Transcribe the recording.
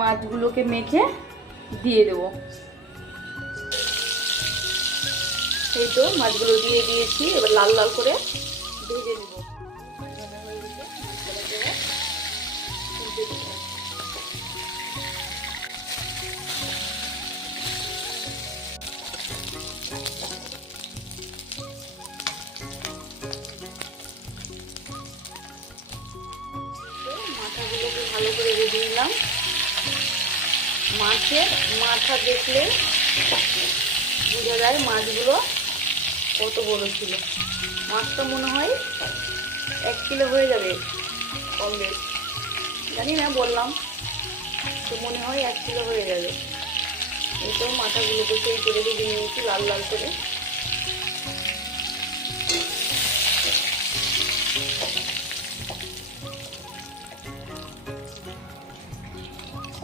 মাছগুলোকে মেখে দিয়ে দেবো। এই তো মাছগুলো দিয়ে দিয়েছি, এবার লাল লাল করে ভেজে নেব। মাথাগুলোকে ভালো করে ভেজে নিলাম। মাছের মাথা দেখলে বোঝা যায় মাছগুলো কত বড় ছিল। মাছটা মনে হয় 1 কিলো হয়ে যাবে, কম বেশ জানি না, বললাম তো মনে হয় 1 কিলো হয়ে যাবে। এই তো মাথাগুলোকে সেই করে ভেজে নিয়েছি লাল লাল করে।